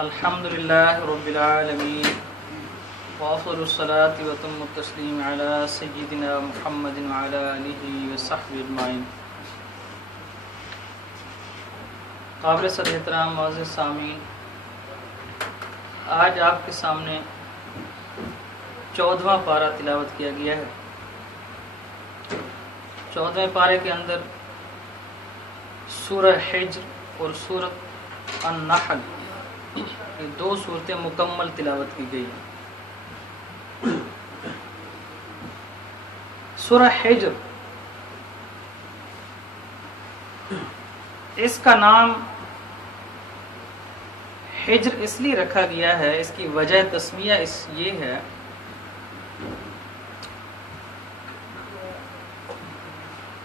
الحمد للہ رب العالمین وافضل الصلاة وتم التسلیم علی سیدنا محمد وعلی آلہ وصحبہ اجمعین۔ قابل صدر احترام معزز سامعین، آج آپ کے سامنے 14واں پارہ تلاوت کیا گیا ہے۔ 14ویں پارے کے اندر سورہ حجر اور سورۃ النحل، یہ دو صورتیں مکمل تلاوت کی گئی ہیں۔ سورہ حجر، اس کا نام حجر اس لیے رکھا گیا ہے، اس کی وجہ تسمیہ یہ ہے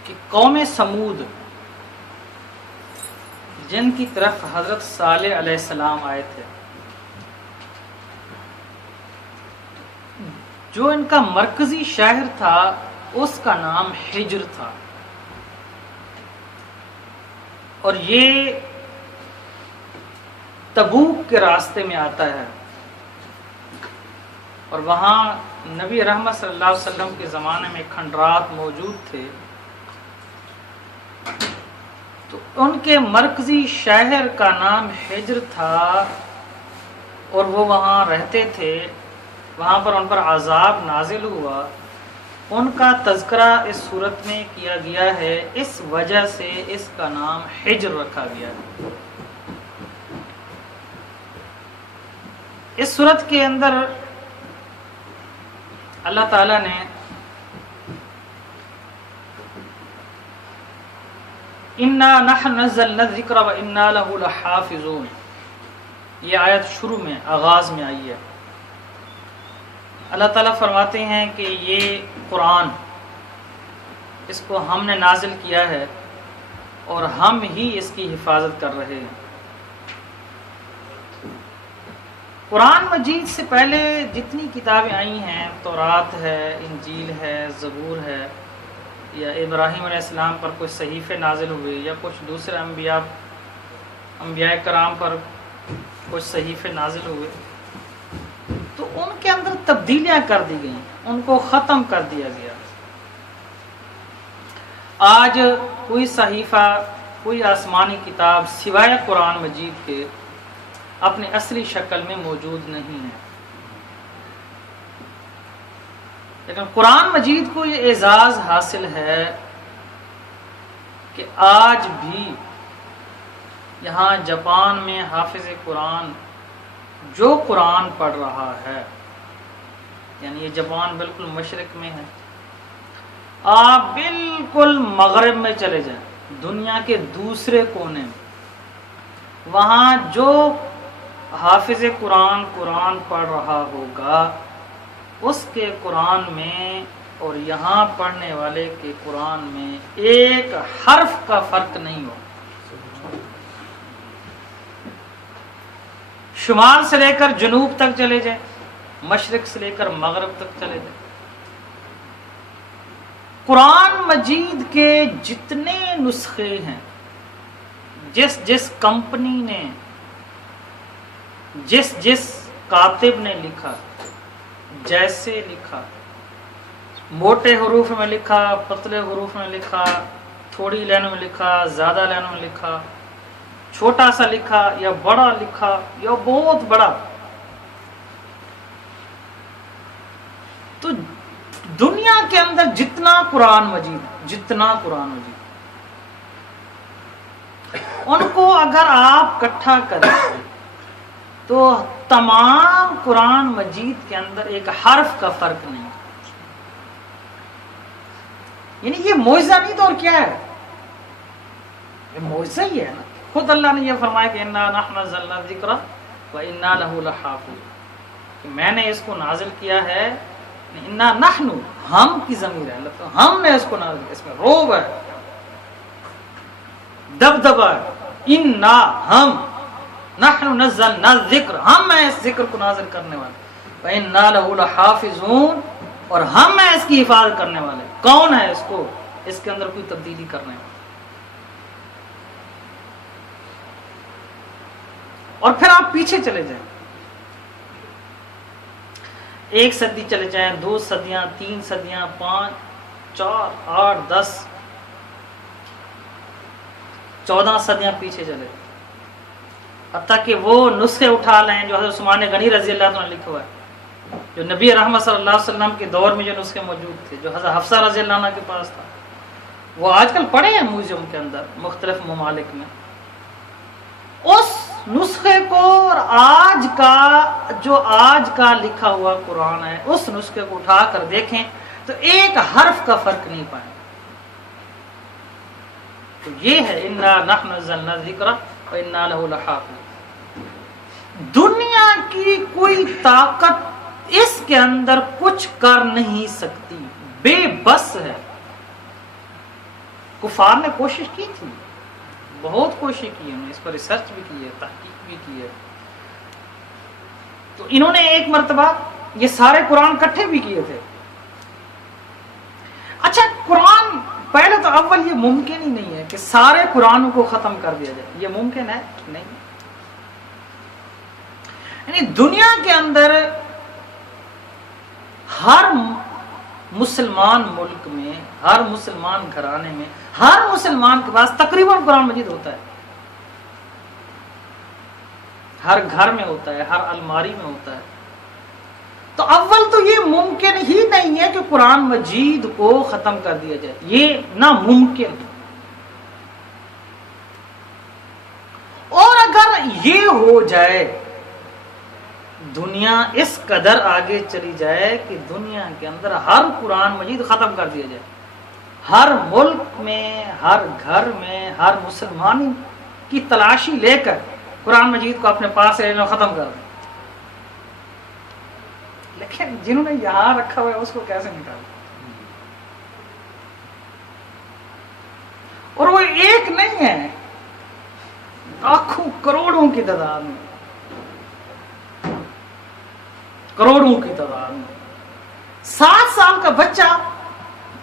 کہ قوم سمود جن کی طرف حضرت صالح علیہ السلام آئے تھے، جو ان کا مرکزی شہر تھا اس کا نام حجر تھا، اور یہ تبوک کے راستے میں آتا ہے، اور وہاں نبی رحمت صلی اللہ علیہ وسلم کے زمانے میں کھنڈرات موجود تھے، تو ان کے مرکزی شہر کا نام حجر تھا، اور وہ وہاں رہتے تھے۔ وہاں پر ان پر عذاب نازل ہوا، ان کا تذکرہ اس صورت میں کیا گیا ہے، اس وجہ سے اس کا نام حجر رکھا گیا ہے۔ اس صورت کے اندر اللہ تعالیٰ نے اِنَّا نَحْنُ نَزَّلْنَا الذِّكْرَ وَإِنَّا لَهُ لَحَافِظُونَ، یہ آیت شروع میں آغاز میں آئی ہے۔ اللہ تعالیٰ فرماتے ہیں کہ یہ قرآن، اس کو ہم نے نازل کیا ہے اور ہم ہی اس کی حفاظت کر رہے ہیں۔ قرآن مجید سے پہلے جتنی کتابیں آئی ہیں، تورات ہے، انجیل ہے، زبور ہے، یا ابراہیم علیہ السلام پر کچھ صحیفے نازل ہوئے، یا کچھ دوسرے انبیاء کرام پر کچھ صحیفے نازل ہوئے، تو ان کے اندر تبدیلیاں کر دی گئیں، ان کو ختم کر دیا گیا۔ آج کوئی صحیفہ، کوئی آسمانی کتاب سوائے قرآن مجید کے اپنی اصلی شکل میں موجود نہیں ہے، لیکن قرآن مجید کو یہ اعزاز حاصل ہے کہ آج بھی یہاں جاپان میں حافظ قرآن جو قرآن پڑھ رہا ہے، یعنی یہ جاپان بالکل مشرق میں ہے، آپ بالکل مغرب میں چلے جائیں، دنیا کے دوسرے کونے میں، وہاں جو حافظ قرآن پڑھ رہا ہوگا، اس کے قرآن میں اور یہاں پڑھنے والے کے قرآن میں ایک حرف کا فرق نہیں ہو۔ شمال سے لے کر جنوب تک چلے جائیں، مشرق سے لے کر مغرب تک چلے جائیں، قرآن مجید کے جتنے نسخے ہیں، جس کمپنی نے، جس کاتب نے لکھا، جیسے لکھا، موٹے حروف میں لکھا، پتلے حروف میں لکھا، تھوڑی لائنوں میں لکھا، زیادہ لائنوں میں لکھا، چھوٹا سا لکھا یا بڑا لکھا یا بہت بڑا، تو دنیا کے اندر جتنا قرآن مجید ان کو اگر آپ اکٹھا کریں تو تمام قرآن مجید کے اندر ایک حرف کا فرق نہیں، یعنی یہ معجزہ نہیں تو اور کیا ہے؟ یہ معجزہ ہی ہے نا۔ خود اللہ نے یہ فرمایا کہ اِنَّا نَحْنُ نَزَّلْنَا الذِّكْرَ وَإِنَّا لَهُ لَحَافِظُونَ، کہ میں نے اس کو نازل کیا ہے، اِنَّا نَحْنُ، ہم کی ضمیر ہے، اللہ ہم نے اس کو نازل کیا، اس میں روب ہے، دبدبہ ہے، اِنَّا ہم، نحن نزلنا الذکر، ہم ہیں اس ذکر کو نازل کرنے والے، وَإِنَّا لَهُ لَحَافِظُونَ، اور ہم ہیں اس کی حفاظت کرنے والے۔ کون ہے اس کو، اس کے اندر کوئی تبدیلی کرنے والا؟ اور پھر آپ پیچھے چلے جائیں، 1 صدی چلے جائیں، 2 صدیاں، 3 صدیاں، 5، 4، 8، 10، 14 صدیاں پیچھے چلے، حتیٰ کہ وہ نسخے اٹھا لیں جو حضرت عثمان غنی رضی اللہ عنہ نے لکھا ہوا ہے، جو نبی رحمت صلی اللہ علیہ وسلم کے دور میں جو نسخے موجود تھے، جو حضرت حفصہ رضی اللہ عنہ کے پاس تھا، وہ آج کل پڑے ہیں میوزیم کے اندر مختلف ممالک میں. اس نسخے کو اور آج کا لکھا ہوا قرآن ہے، اس نسخے کو اٹھا کر دیکھیں تو ایک حرف کا فرق نہیں پائیں. تو یہ ہے اِنَّا نَحْنُ نَزَّلْنَا الذِّكْرَ وَإِنَّا لَهُ لَحَافِظُونَ. دنیا کی کوئی طاقت اس کے اندر کچھ کر نہیں سکتی، بے بس ہے. کفار نے کوشش کی تھی، بہت کوشش کی، انہوں نے اس پر ریسرچ بھی کی ہے، تحقیق بھی کی ہے. تو انہوں نے ایک مرتبہ یہ سارے قرآن کٹھے بھی کیے تھے. اچھا، قرآن پہلے تو اول یہ ممکن ہی نہیں ہے کہ سارے قرآنوں کو ختم کر دیا جائے. یہ ممکن ہے نہیں. یعنی دنیا کے اندر ہر مسلمان ملک میں، ہر مسلمان گھرانے میں، ہر مسلمان کے پاس تقریباً قرآن مجید ہوتا ہے. ہر گھر میں ہوتا ہے، ہر الماری میں ہوتا ہے. تو اول تو یہ ممکن ہی نہیں ہے کہ قرآن مجید کو ختم کر دیا جائے، یہ ناممکن ہے. اور اگر یہ ہو جائے، دنیا اس قدر آگے چلی جائے کہ دنیا کے اندر ہر قرآن مجید ختم کر دیا جائے، ہر ملک میں، ہر گھر میں، ہر مسلمان کی تلاشی لے کر قرآن مجید کو اپنے پاس لینا ختم کر دیں، لیکن جنہوں نے یہاں رکھا ہوا ہے اس کو کیسے نکالیں؟ اور وہ ایک نہیں ہے، لاکھوں کروڑوں کی تعداد میں، کروڑوں کی تعداد میں. 7 سال کا بچہ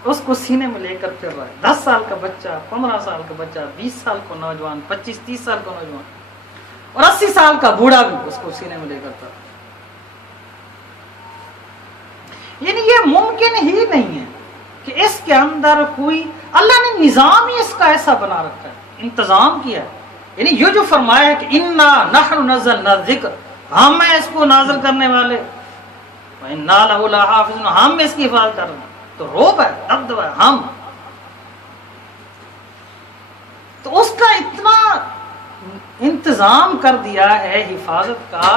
اس کو سینے میں لے کر پھر رہا ہے، 10 سال کا بچہ، 15 سال کا بچہ، 20 سال کا نوجوان، 25-30 سال کا نوجوان، اور 80 سال کا بوڑھا بھی اس کو سینے میں لے کر تھا. یعنی یہ ممکن ہی نہیں ہے کہ اس کے اندر کوئی، اللہ نے نظام ہی اس کا ایسا بنا رکھا ہے، انتظام کیا ہے. یعنی یہ جو فرمایا ہے کہ اِنَّا نَحْنُ نَزَّلْنَا الذِّكْرَ، ہم ہیں اس کو نازل کرنے والے، وَإِنَّا لَهُ لَحَافِظُونَ، ہم اس کی حفاظت کر رہے ہیں. تو روب ہے، دبدبہ ہے، ہم. تو اس کا اتنا انتظام کر دیا ہے حفاظت کا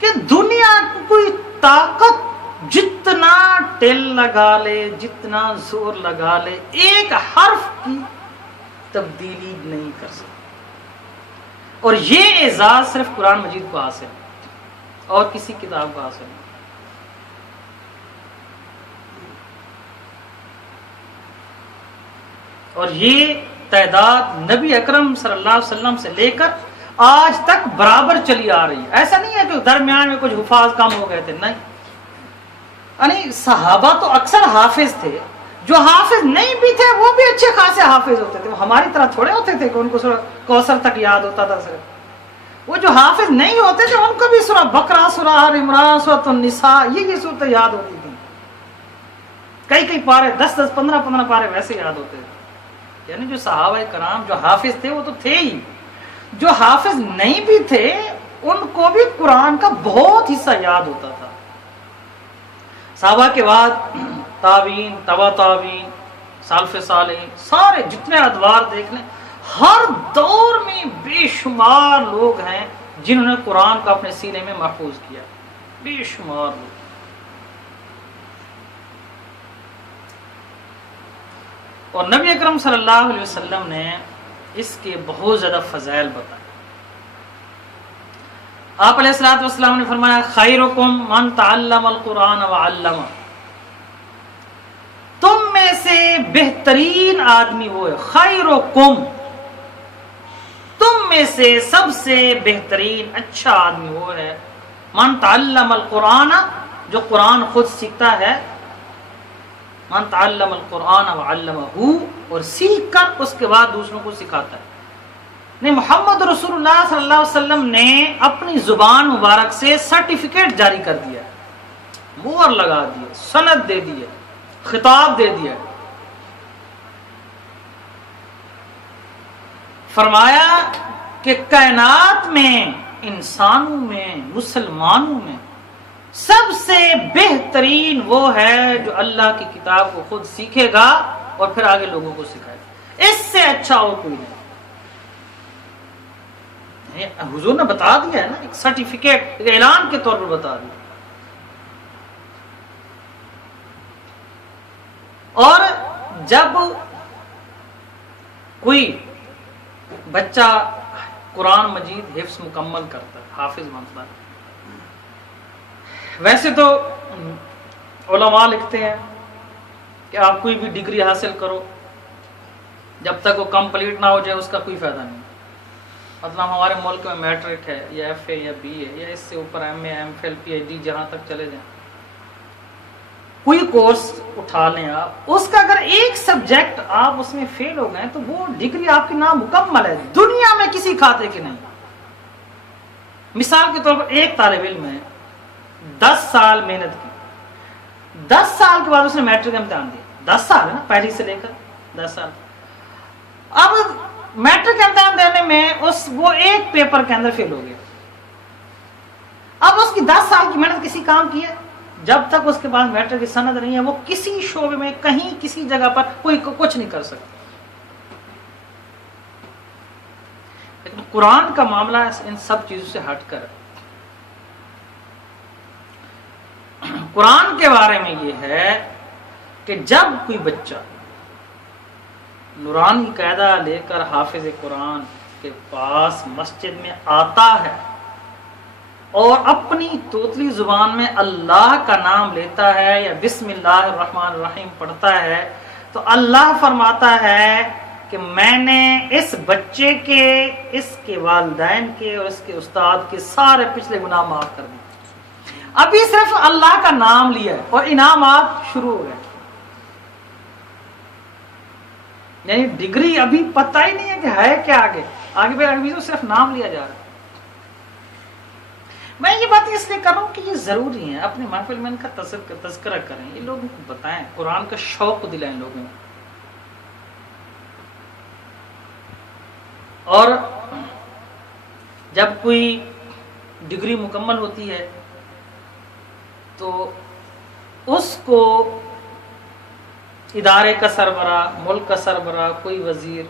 کہ دنیا کو کوئی طاقت جتنا ٹل لگا لے، جتنا زور لگا لے، ایک حرف کی تبدیلی نہیں کر سکتی. اور یہ اعزاز صرف قرآن مجید کو حاصل ہے اور کسی کتاب کو حاصل نہیں. اور یہ تعداد نبی اکرم صلی اللہ علیہ وسلم سے لے کر آج تک برابر چلی آ رہی ہے. ایسا نہیں ہے کہ درمیان میں کچھ حفاظ کم ہو گئے تھے، نہیں. یعنی صحابہ تو اکثر حافظ تھے، جو حافظ نہیں بھی تھے وہ بھی اچھے خاصے حافظ ہوتے تھے. وہ ہماری طرح تھوڑے ہوتے تھے کہ ان کو کوثر تک یاد ہوتا تھا صرف. وہ جو حافظ نہیں ہوتے تھے ان کو بھی سورہ بقرہ، سورہ آل عمران، سورۃ النساء، یہ صورتیں یاد ہوتی تھیں. کئی پارے، 10-10، 15-15 پارے ویسے یاد ہوتے تھے. یعنی جو صحابہ کرام جو حافظ تھے وہ تو تھے ہی، جو حافظ نہیں بھی تھے ان کو بھی قرآن کا بہت حصہ یاد ہوتا تھا. صحابہ کے بعد تابعین، تبع تابعین، سلف صالح، سارے جتنے ادوار دیکھ لیں، ہر دور میں بے شمار لوگ ہیں جنہوں نے قرآن کو اپنے سینے میں محفوظ کیا، بے شمار لوگ. اور نبی اکرم صلی اللہ علیہ وسلم نے اس کے بہت زیادہ فضائل بتائے. آپ علیہ الصلوۃ والسلام نے فرمایا خیرکم من تعلم القرآن وعلمہ، تم میں سے بہترین آدمی وہ ہے، خیرکم، تم میں سے سب سے بہترین اچھا آدمی وہ ہے، من تعلم القرآن، جو قرآن خود سیکھتا ہے، من تعلم القرآن وعلمہ، اور سیکھ کر اس کے بعد دوسروں کو سکھاتا ہے. نہیں، محمد رسول اللہ صلی اللہ علیہ وسلم نے اپنی زبان مبارک سے سرٹیفکیٹ جاری کر دیا، مہر لگا دی، سند دے دی، خطاب دے دیا، فرمایا کہ کائنات میں، انسانوں میں، مسلمانوں میں سب سے بہترین وہ ہے جو اللہ کی کتاب کو خود سیکھے گا اور پھر آگے لوگوں کو سکھائے گا، اس سے اچھا اور کوئی نہیں۔ حضور نے بتا دیا ہے نا، ایک سرٹیفکیٹ، ایک اعلان کے طور پر بتا دیا۔ اور جب کوئی بچہ قرآن مجید حفظ مکمل کرتا ہے، حافظ بنتا ہے، ویسے تو علماء لکھتے ہیں کہ آپ کوئی بھی ڈگری حاصل کرو، جب تک وہ کمپلیٹ نہ ہو جائے اس کا کوئی فائدہ نہیں۔ مطلب ہمارے ملک میں میٹرک ہے یا ایف اے یا بی اے یا اس سے اوپر M A, M Phil, P H D, جہاں تک چلے جائیں، کوئی کورس اٹھا لیں آپ، اس کا اگر ایک سبجیکٹ آپ اس میں فیل ہو گئے تو وہ ڈگری آپ کی نامکمل ہے، دنیا میں کسی کھاتے کی نہیں۔ مثال کے طور پر ایک طالب علم ہے، 10 سال محنت کی، 10 سال کے بعد اس نے میٹرک کا امتحان دیا، 10 سال ہے نا، پہلی سے لے کر 10 سال۔ اب میٹرک امتحان دینے میں وہ ایک پیپر کے اندر فیل ہو گیا، اب اس کی 10 سال کی محنت کسی کام کی ہے؟ جب تک اس کے پاس میٹرک کی سند نہیں ہے وہ کسی شعبے میں کہیں کسی جگہ پر کوئی کچھ نہیں کر سکتا۔ لیکن قرآن کا معاملہ ان سب چیزوں سے ہٹ کر، قرآن کے بارے میں یہ ہے کہ جب کوئی بچہ نورانی قاعدہ لے کر حافظ قرآن کے پاس مسجد میں آتا ہے اور اپنی توتلی زبان میں اللہ کا نام لیتا ہے یا بسم اللہ الرحمن الرحیم پڑھتا ہے، تو اللہ فرماتا ہے کہ میں نے اس بچے کے، اس کے والدین کے اور اس کے استاد کے سارے پچھلے گناہ معاف کر دیے۔ ابھی صرف اللہ کا نام لیا ہے اور انعامات شروع ہو گئے، یعنی ڈگری ابھی پتہ ہی نہیں ہے کہ ہے کیا، آگے تو صرف نام لیا جا رہا ہے۔ میں یہ بات اس لیے کر رہا ہوں کہ یہ ضروری ہے، اپنے محفل میں ان کا تذکرہ کریں، یہ لوگوں کو بتائیں، قرآن کا شوق دلائیں لوگوں کو۔ اور جب کوئی ڈگری مکمل ہوتی ہے تو اس کو ادارے کا سربراہ، ملک کا سربراہ، کوئی وزیر،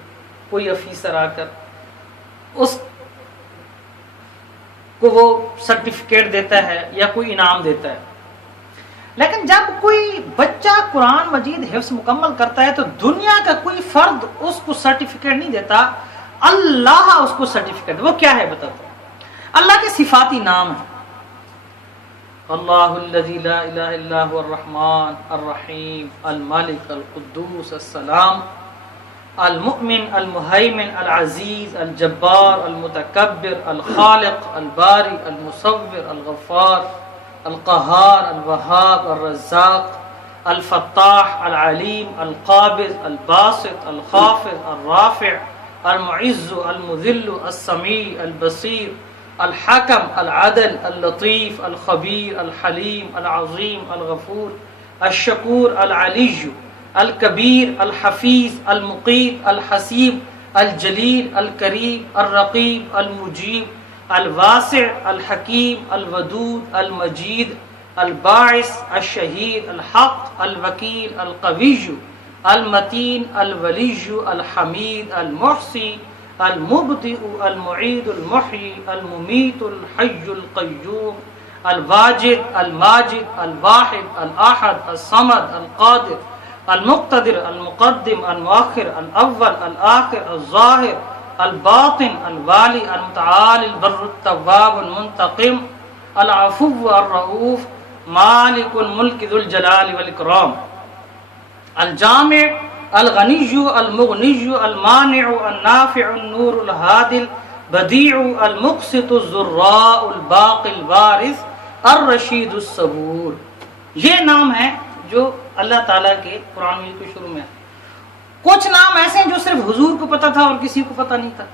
کوئی افیسر آ کر اس کو وہ سرٹیفکیٹ دیتا ہے یا کوئی انعام دیتا ہے۔ لیکن جب کوئی بچہ قرآن مجید حفظ مکمل کرتا ہے تو دنیا کا کوئی فرد اس کو سرٹیفکیٹ نہیں دیتا، اللہ اس کو سرٹیفکیٹ۔ وہ کیا ہے بتاتا ہوں، اللہ کے صفاتی نام ہیں، اللہ الذی لا الہ الا هو الرحمن الرحیم الملک القدوس السلام المؤمن المہیمن العزیز الجبار المتکبر الخالق الباری المصور الغفار القہار الوہاب الرزاق الفتاح العلیم القابض الباسط الخافض الرافع المعز المذل السمیع البصیر الحکم العدل اللطیف الخبیر الحلیم العظیم الغفور الشکور العلی الکبیر الحفیظ المقیت الحسیب الجلیل الکریم الرقیب المجیب الواسع الحکیم الودود المجید الباعث الشہید الحق الوکیل القوی المتین الولی الحمید المحصی المبدئ المعید المحیی الممیت الحی القیوم الواجد الماجد الواحد الاحد الصمد القادر المقتدر المقدم المؤخر الاول الاخر الظاہر الباطن الوالی المتعال البر التواب المنتقم العفو الرؤوف مالک الملک ذو الجلال والاکرام الجامع الغنی المغنی المانع النافع النور الهادي البدیع المقسط الزراء الباقی الوارث الرشید الصبور۔ یہ نام ہے جو اللہ تعالیٰ کے قرآن مجید کے شروع میں ہے۔ کچھ نام ایسے ہیں جو صرف حضور کو پتہ تھا اور کسی کو پتہ نہیں تھا،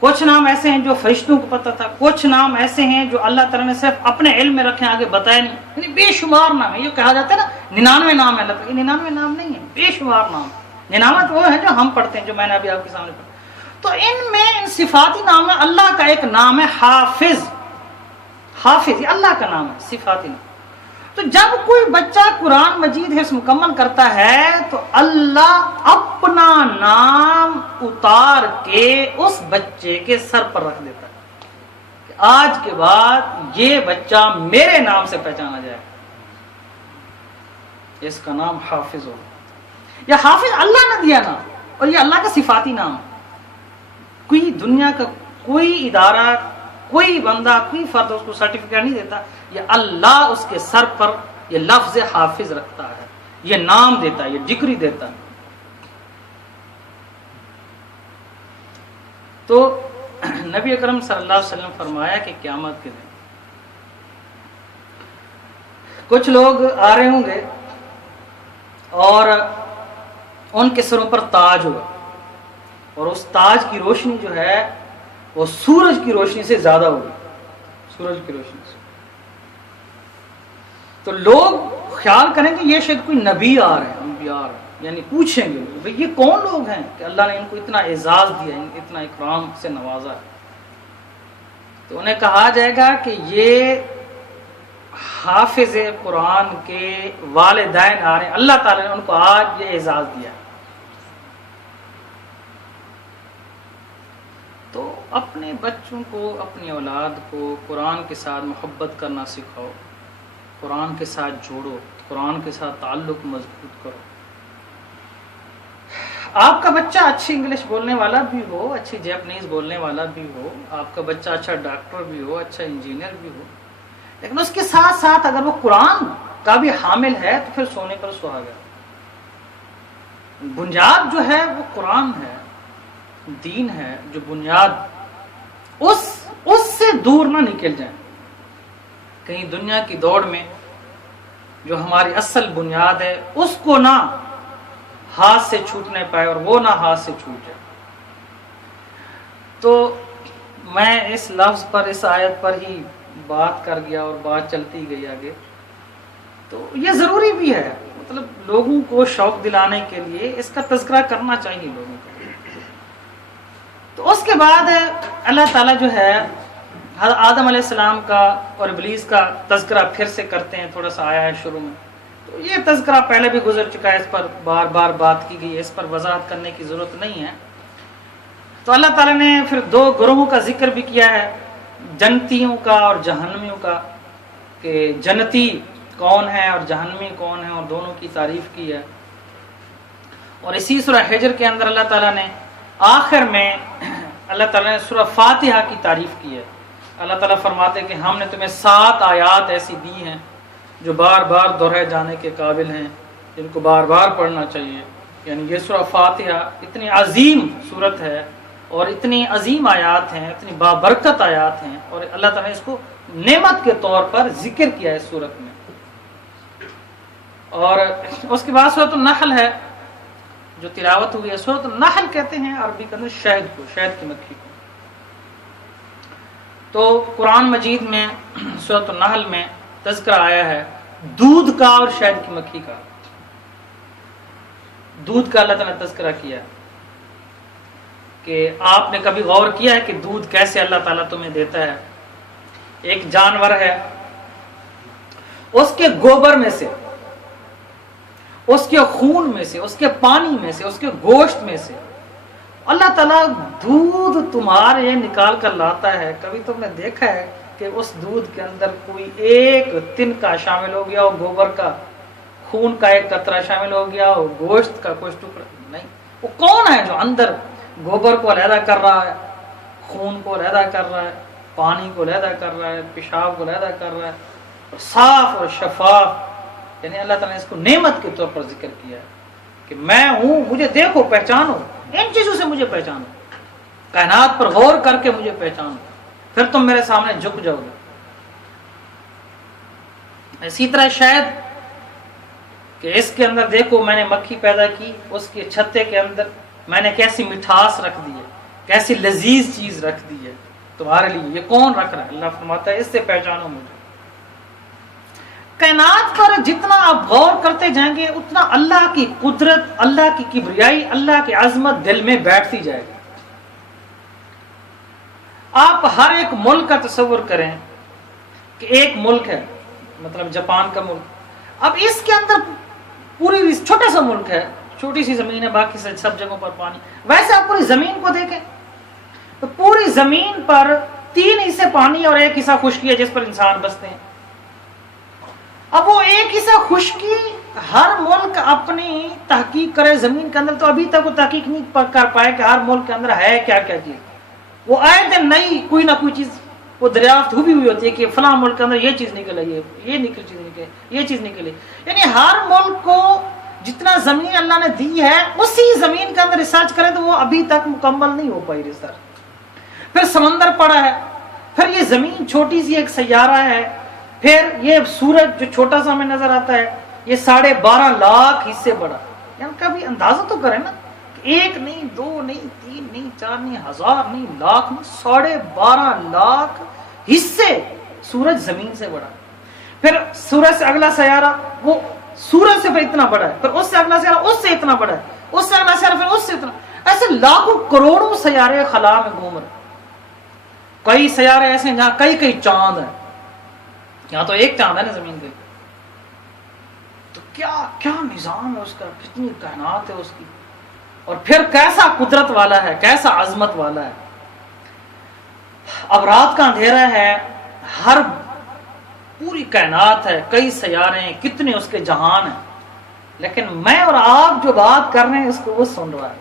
کچھ نام ایسے ہیں جو فرشتوں کو پتہ تھا، کچھ نام ایسے ہیں جو اللہ تعالیٰ نے صرف اپنے علم میں رکھے، آگے بتایا نہیں. یعنی بے شمار نام ہے. یہ کہا جاتا ہے نا 99 نام ہے اللہ تعالیٰ، یہ 99 نام نہیں ہے، بے شمار نام. 99 تو وہ ہے جو ہم پڑھتے ہیں، جو میں نے ابھی آپ کے سامنے پڑھا. تو ان میں ان صفاتی نام میں اللہ کا ایک نام ہے حافظ. حافظ یہ اللہ کا نام ہے، صفاتی نام. تو جب کوئی بچہ قرآن مجید حفظ مکمل کرتا ہے تو اللہ اپنا نام اتار کے اس بچے کے سر پر رکھ دیتا ہے کہ آج کے بعد یہ بچہ میرے نام سے پہچانا جائے. اس کا نام حافظ ہو. یہ حافظ اللہ نے دیا نام، اور یہ اللہ کا صفاتی نام ہے. کوئی دنیا کا کوئی ادارہ، کوئی بندہ، کوئی فرد اس کو سرٹیفکیٹ نہیں دیتا. یہ اللہ اس کے سر پر یہ لفظ حافظ رکھتا ہے، یہ نام دیتا ہے، یہ ڈگری دیتا ہے. تو نبی اکرم صلی اللہ علیہ وسلم فرمایا کہ قیامت کے دن کچھ لوگ آ رہے ہوں گے اور ان کے سروں پر تاج ہوگا، اور اس تاج کی روشنی جو ہے وہ سورج کی روشنی سے زیادہ ہوگی، سورج کی روشنی سے. تو لوگ خیال کریں کہ یہ شاید کوئی نبی آ رہے ہیں، انبیاء آ رہے ہیں، یعنی پوچھیں گے بھئی یہ کون لوگ ہیں کہ اللہ نے ان کو اتنا اعزاز دیا، اتنا اکرام سے نوازا ہے. تو انہیں کہا جائے گا کہ یہ حافظ قرآن کے والدین آ رہے ہیں، اللہ تعالیٰ نے ان کو آج یہ اعزاز دیا. تو اپنے بچوں کو، اپنی اولاد کو قرآن کے ساتھ محبت کرنا سکھاؤ، قرآن کے ساتھ جوڑو، قرآن کے ساتھ تعلق مضبوط کرو. آپ کا بچہ اچھی انگلش بولنے والا بھی ہو، اچھی جیپنیز بولنے والا بھی ہو، آپ کا بچہ اچھا ڈاکٹر بھی ہو، اچھا انجینئر بھی ہو، لیکن اس کے ساتھ ساتھ اگر وہ قرآن کا بھی حامل ہے تو پھر سونے پر سہاگا. بنیاد جو ہے وہ قرآن ہے، دین ہے جو بنیاد، اس سے دور نہ نکل جائیں. کہیں دنیا کی دوڑ میں جو ہماری اصل بنیاد ہے اس کو نہ ہاتھ سے چھوٹنے پائے، اور وہ نہ ہاتھ سے چھوٹ جائے. تو میں اس لفظ پر، اس آیت پر ہی بات کر گیا اور بات چلتی گئی آگے. تو یہ ضروری بھی ہے، مطلب لوگوں کو شوق دلانے کے لیے اس کا تذکرہ کرنا چاہیے لوگوں کو. تو اس کے بعد اللہ تعالیٰ جو ہے حضرت آدم علیہ السلام کا اور ابلیس کا تذکرہ پھر سے کرتے ہیں. تھوڑا سا آیا ہے شروع میں، تو یہ تذکرہ پہلے بھی گزر چکا ہے، اس پر بار بار بات کی گئی ہے، اس پر وضاحت کرنے کی ضرورت نہیں ہے. تو اللہ تعالیٰ نے پھر دو گروہوں کا ذکر بھی کیا ہے، جنتیوں کا اور جہنمیوں کا، کہ جنتی کون ہے اور جہنمی کون ہے، اور دونوں کی تعریف کی ہے. اور اسی سورہ حجر کے اندر اللہ تعالیٰ نے آخر میں اللہ تعالیٰ نے سورہ فاتحہ کی تعریف کی ہے. اللہ تعالیٰ فرماتے ہیں کہ ہم نے تمہیں 7 آیات ایسی دی ہیں جو بار بار دہرائے جانے کے قابل ہیں، جن کو بار بار پڑھنا چاہیے. یعنی یہ سورہ فاتحہ اتنی عظیم صورت ہے اور اتنی عظیم آیات ہیں، اتنی بابرکت آیات ہیں، اور اللہ تعالیٰ نے اس کو نعمت کے طور پر ذکر کیا ہے اس صورت میں. اور اس کے بعد سورۃ النحل ہے جو تلاوت ہوئی ہے. سورۃ النحل کہتے ہیں عربی کے اندر شہد کو، شہد کی مکھی کو. تو قرآن مجید میں سورۃ النحل میں تذکرہ آیا ہے دودھ کا اور شہد کی مکھی کا. دودھ کا اللہ تعالیٰ نے تذکرہ کیا کہ آپ نے کبھی غور کیا ہے کہ دودھ کیسے اللہ تعالیٰ تمہیں دیتا ہے؟ ایک جانور ہے، اس کے گوبر میں سے، اس کے خون میں سے، اس کے پانی میں سے، اس کے گوشت میں سے اللہ تعالیٰ دودھ تمہارے نکال کر لاتا ہے. کبھی تم نے دیکھا ہے کہ اس دودھ کے اندر کوئی ایک تنکا شامل ہو گیا ہو، گوبر کا، خون کا ایک قطرہ شامل ہو گیا ہو، گوشت کا کچھ ٹکڑا نہیں؟ وہ کون ہے جو اندر گوبر کو علیحدہ کر رہا ہے، خون کو علیحدہ کر رہا ہے، پانی کو علیحدہ کر رہا ہے، پیشاب کو علیحدہ کر رہا ہے، اور صاف اور شفاف. یعنی اللہ تعالیٰ نے اس کو نعمت کے طور پر ذکر کیا ہے کہ میں ہوں، مجھے دیکھو، پہچانو، ان چیزوں سے مجھے پہچانو، کائنات پر غور کر کے مجھے پہچانو، پھر تم میرے سامنے جھک جاؤ گے. اسی طرح شاید کہ اس کے اندر دیکھو میں نے مکھی پیدا کی، اس کے چھتے کے اندر میں نے کیسی مٹھاس رکھ دی ہے، کیسی لذیذ چیز رکھ دی ہے تمہارے لیے، یہ کون رکھ رہا ہے؟ اللہ فرماتا ہے اس سے پہچانو مجھے۔ کائنات پر جتنا آپ غور کرتے جائیں گے اتنا اللہ کی قدرت، اللہ کی کبریائی، اللہ کی عظمت دل میں بیٹھتی جائے گی۔ آپ ہر ایک ملک کا تصور کریں کہ ایک ملک ہے، مطلب جاپان کا ملک، اب اس کے اندر پوری چھوٹا سا ملک ہے، چھوٹی سی زمین ہے، باقی سب جگہوں پر پانی، ویسے آپ پوری زمین کو دیکھیں تو پوری زمین پر 3 حصے پانی اور 1 حصہ خشکی ہے جس پر انسان بستے ہیں۔ اب وہ 1 حصہ خشکی ہر ملک اپنی تحقیق کرے زمین کے اندر، تو ابھی تک وہ تحقیق نہیں کر پائے کہ ہر ملک کے اندر ہے کیا کیا چیز۔ وہ آئے دن نئی کوئی نہ کوئی چیز وہ دریافت ہوئی ہوتی ہے کہ فلاں ملک کے اندر یہ چیز نکل آئی ہے، یہ چیز نکلی۔ یعنی ہر ملک کو جتنا زمین اللہ نے دی ہے اسی زمین کے اندر ریسرچ کریں تو وہ ابھی تک مکمل نہیں ہو پائی ریسرچ۔ پھر سمندر پڑا ہے، پھر یہ زمین چھوٹی سی ایک سیارہ ہے، پھر یہ سورج جو چھوٹا سا ہمیں نظر آتا ہے یہ 12.5 لاکھ حصے بڑا۔ یعنی کبھی اندازہ تو کریں نا، 1 نہیں 2 نہیں 3 نہیں 4 نہیں 1000 نہیں لاکھ نہیں 12.5 لاکھ حصے سورج زمین سے بڑا۔ پھر سورج سے اگلا سیارہ وہ سورج سے پھر اتنا بڑا ہے، پھر اس سے اگلا سیارہ اس سے اتنا بڑا ہے، اس سے اگلا سیارہ پھر اس سے اتنا، ایسے لاکھوں کروڑوں سیارے خلا میں گھوم رہے۔ کئی سیارے ایسے ہیں جہاں کئی چاند ہیں، یہاں تو ایک چاند ہے نا زمین پہ۔ تو کیا نظام ہے اس کا، کتنی کائنات ہے اس کی، اور پھر کیسا قدرت والا ہے، کیسا عظمت والا ہے۔ اب رات کا اندھیرا ہے، ہر پوری کائنات ہے، کئی سیارے ہیں، کتنے اس کے جہان ہیں، لیکن میں اور آپ جو بات کر رہے ہیں اس کو وہ سن رہا ہے،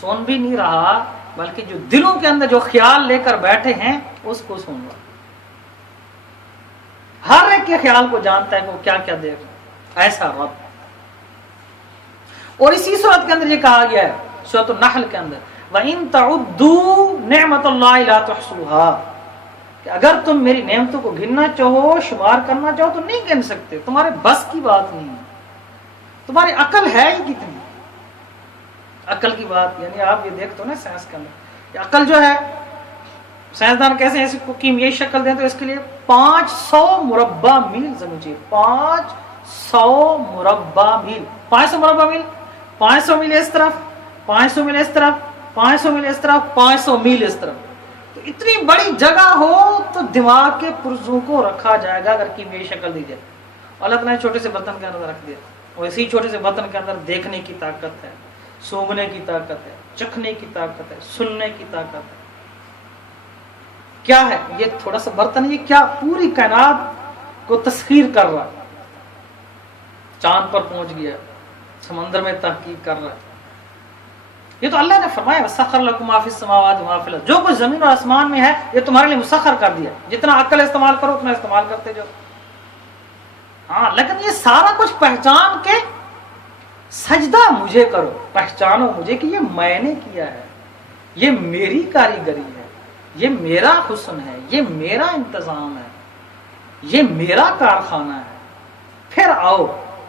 سن بھی نہیں رہا بلکہ جو دلوں کے اندر جو خیال لے کر بیٹھے ہیں اس کو سن رہا ہے۔ ہر ایک کے خیال کو جانتا ہے کہ وہ کیا کیا دیکھ رہا ہے، ایسا رب۔ اور اسی صورت کے اندر یہ کہا گیا ہے سورۃ النحل کے اندر، وَإِن تَعُدُّوا نِعْمَةَ اللَّهِ لَا تُحْصُوهَا، کہ اگر تم میری نعمتوں کو گننا چاہو، شمار کرنا چاہو تو نہیں گن سکتے، تمہارے بس کی بات نہیں ہے، تمہاری عقل ہے ہی کتنی۔ عقل کی بات یعنی آپ یہ دیکھتے ہو نا سائنس کے اندر، یہ عقل جو ہے سائنسدان کیسے ایسی کو کیمیائی شکل دیں تو اس کے لیے 500 مربع میل زمین چاہیے، 500 مربع میل، 500 مربع میل، 500 میل اس طرف، 500 میل اس طرف، 500 میل اس طرف، 500 میل اس طرف۔ تو اتنی بڑی جگہ ہو تو دماغ کے پرزوں کو رکھا جائے گا اگر کیمیائی شکل دی جائے۔ اللہ تعالیٰ نے چھوٹے سے برتن کے اندر رکھ دیا، اور اسی چھوٹے سے برتن کے اندر دیکھنے کی طاقت ہے، سونگھنے کی طاقت ہے، چکھنے کی طاقت ہے، سننے کی طاقت ہے۔ کیا ہے یہ تھوڑا سا برتن، یہ کیا پوری کائنات کو تسخیر کر رہا، چاند پر پہنچ گیا، سمندر میں تحقیق کر رہا ہے۔ یہ تو اللہ نے فرمایا وَسَخَّرَ لَكُم مَا فِي السَّمَاوَاتِ وَمَا فِي الْأَرْضِ، جو کچھ زمین اور آسمان میں ہے یہ تمہارے لیے مسخر کر دیا، جتنا عقل استعمال کرو اتنا استعمال کرتے جاؤ۔ ہاں لیکن یہ سارا کچھ پہچان کے سجدہ مجھے کرو، پہچانو مجھے کہ یہ میں نے کیا ہے، یہ میری کاریگری ہے، یہ میرا حسن ہے، یہ میرا انتظام ہے، یہ میرا کارخانہ ہے۔ پھر آؤ،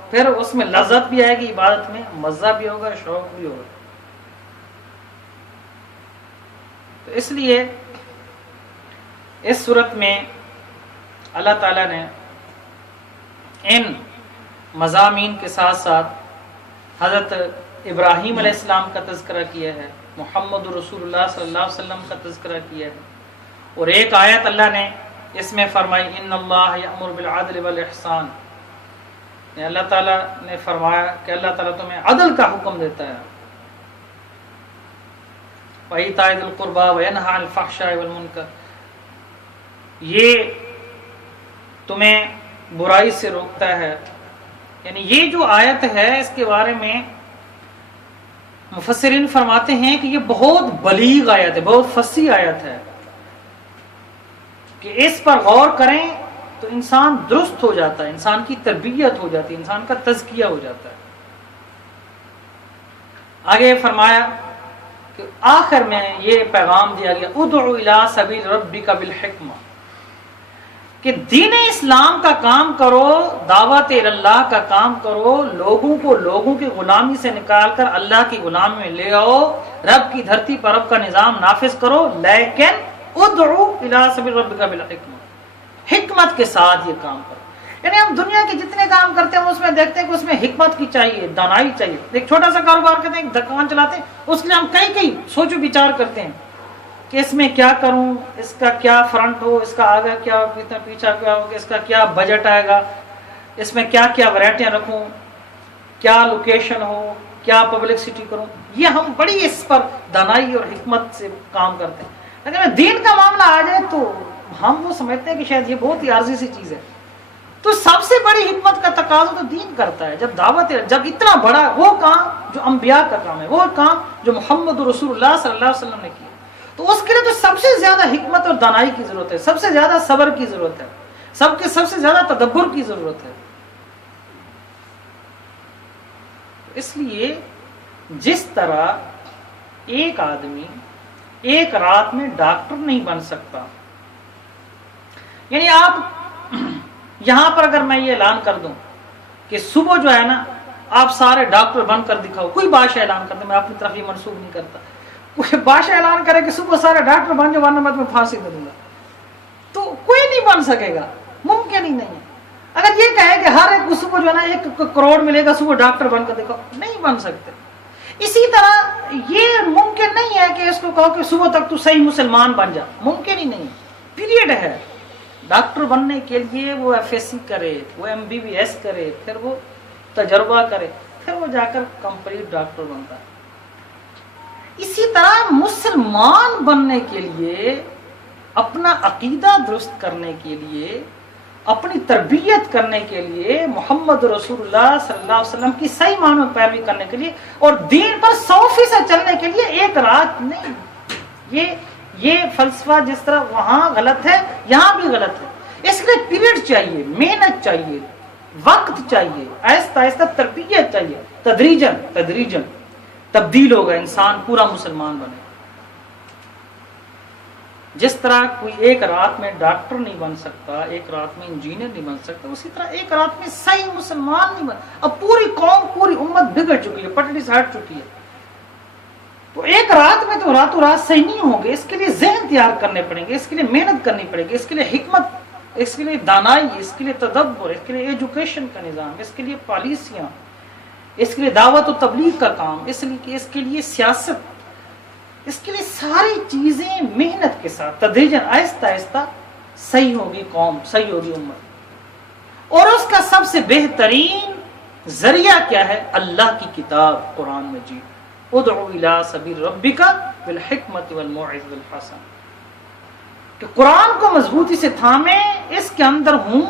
پھر اس میں لذت بھی آئے گی، عبادت میں مزہ بھی ہوگا، شوق بھی ہوگا۔ تو اس لیے اس صورت میں اللہ تعالیٰ نے ان مضامین کے ساتھ ساتھ حضرت ابراہیم علیہ السلام کا تذکرہ کیا ہے، محمد رسول اللہ صلی اللہ علیہ وسلم کا تذکرہ کیا ہے، اور ایک آیت اللہ نے اس میں فرمائی ان اللہ یأمر بالعدل والاحسان، اللہ تعالیٰ نے فرمایا کہ اللہ تعالیٰ تمہیں عدل کا حکم دیتا ہے، وَإِيتَاءِ ذِي الْقُرْبَى وَيَنْهَىٰ عَنِ الْفَحْشَاءِ وَالْمُنكَرِ، یہ تمہیں برائی سے روکتا ہے۔ یعنی یہ جو آیت ہے اس کے بارے میں مفسرین فرماتے ہیں کہ یہ بہت بلیغ آیت ہے، بہت فصیح آیت ہے، کہ اس پر غور کریں تو انسان درست ہو جاتا ہے، انسان کی تربیت ہو جاتی ہے، انسان کا تزکیہ ہو جاتا ہے۔ آگے فرمایا کہ آخر میں یہ پیغام دیا گیا ادعو الی سبیل ربک بالحکمہ، کہ دین اسلام کا کام کرو، دعوت اللہ کا کام کرو، لوگوں کو لوگوں کی غلامی سے نکال کر اللہ کی غلامی میں لے آؤ، رب کی دھرتی پر رب کا نظام نافذ کرو، لیکن ادعو الی سبیل ربک بالحکمت، حکمت کے ساتھ یہ کام کرو۔ یعنی ہم دنیا کے جتنے کام کرتے ہیں اس میں دیکھتے ہیں کہ اس میں حکمت کی چاہیے، دانائی چاہیے۔ ایک چھوٹا سا کاروبار کرتے ہیں، ایک دکان چلاتے ہیں، اس کے لیے ہم کئی سوچ و بچار کرتے ہیں کہ اس میں کیا کروں، اس کا کیا فرنٹ ہو، اس کا آگے کیا ہو، پیچھا کیا ہوگا، اس کا کیا بجٹ آئے گا، اس میں کیا کیا ورائٹیاں رکھوں، کیا لوکیشن ہو، کیا پبلکسٹی کروں۔ یہ ہم بڑی اس پر دانائی اور حکمت سے کام کرتے ہیں، لیکن دین کا معاملہ آ جائے تو ہم وہ سمجھتے ہیں کہ شاید یہ بہت ہی عارضی سی چیز ہے۔ تو سب سے بڑی حکمت کا تقاضا تو دین کرتا ہے۔ جب دعوت ہے، جب اتنا بڑا وہ کام جو انبیاء کا کام ہے، وہ کام جو محمد رسول اللہ صلی اللہ علیہ وسلم نے کیا، تو اس کے لیے تو سب سے زیادہ حکمت اور دانائی کی ضرورت ہے، سب سے زیادہ صبر کی ضرورت ہے، سب سے زیادہ تدبر کی ضرورت ہے۔ اس لیے جس طرح ایک آدمی ایک رات میں ڈاکٹر نہیں بن سکتا، یعنی آپ یہاں پر اگر میں یہ اعلان کر دوں کہ صبح جو ہے نا آپ سارے ڈاکٹر بن کر دکھاؤ، کوئی بادشاہ اعلان کرتے، میں اپنی طرف یہ منسوخ نہیں کرتا، کوئی بادشاہ اعلان کرے کہ صبح سارے ڈاکٹر بن جاؤ ورنہ میں تمہیں پھانسی دے دوں گا، تو کوئی نہیں بن سکے گا، ممکن ہی نہیں ہے۔ اگر یہ کہے کہ ہر ایک کو صبح جو ہے نا 1 کروڑ ملے گا، صبح ڈاکٹر بن کر دکھاؤ، نہیں بن سکتے۔ اسی طرح یہ ممکن نہیں ہے کہ اس کو کہو کہ صبح تک تو صحیح مسلمان بن جا، ممکن ہی نہیں، پیریڈ ہے۔ ڈاکٹر بننے کے لیے وہ FSC کرے، وہ MBBS کرے، پھر وہ تجربہ کرے، پھر وہ جا کر کمپلیٹ ڈاکٹر بنتا ہے۔ اسی طرح مسلمان بننے کے لیے، اپنا عقیدہ درست کرنے کے لیے، اپنی تربیت کرنے کے لیے، محمد رسول اللہ صلی اللہ علیہ وسلم کی صحیح معنوں میں پیروی کرنے کے لیے اور دین پر 100% چلنے کے لیے ایک رات نہیں۔ یہ فلسفہ جس طرح وہاں غلط ہے، یہاں بھی غلط ہے۔ اس کے لیے پیریڈ چاہیے، محنت چاہیے، وقت چاہیے، آہستہ آہستہ تربیت چاہیے، تدریجن تبدیل ہوگا انسان، پورا مسلمان بنے۔ جس طرح کوئی ایک رات میں ڈاکٹر نہیں بن سکتا، ایک رات میں انجینئر نہیں بن سکتا، اسی طرح ایک رات میں صحیح مسلمان نہیں بن۔ اب پوری قوم، پوری امت بگڑ چکی ہے، پٹڑی سے ہٹ چکی ہے، تو ایک رات میں تو راتوں رات صحیح نہیں ہوں گے۔ اس کے لیے ذہن تیار کرنے پڑیں گے، اس کے لیے محنت کرنی پڑے گی، اس کے لیے حکمت، اس کے لیے دانائی، اس کے لیے تدبر، اس کے لیے ایجوکیشن کا نظام، اس کے لیے پالیسیاں، اس کے لیے دعوت و تبلیغ کا کام، اس کے لیے سیاست، اس کے لیے ساری چیزیں محنت کے ساتھ تدریجاً آہستہ آہستہ صحیح ہوگی قوم، صحیح ہوگی امت۔ اور اس کا سب سے بہترین ذریعہ کیا ہے؟ اللہ کی کتاب قرآن مجید، ادعو الی سبیل ربک بالحکمت والموعظۃ الحسنہ، کہ قرآن کو مضبوطی سے تھامیں، اس کے اندر ہوں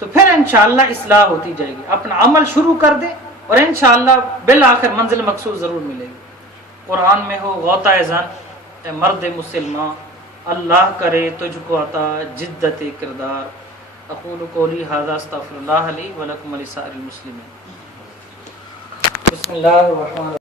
تو پھر انشاءاللہ اصلاح ہوتی جائے گی، اپنا عمل شروع کر دے اور انشاءاللہ بالآخر منزل مقصود ضرور ملے گی۔ قرآن میں ہو غوطہ زن، اے مرد مسلمان، اللہ کرے تجھ کو عطا جدت کردار۔ اقول قولی ھذا استغفر اللہ لی ولکم ولسائر المسلمین۔ بسم اللہ الرحمن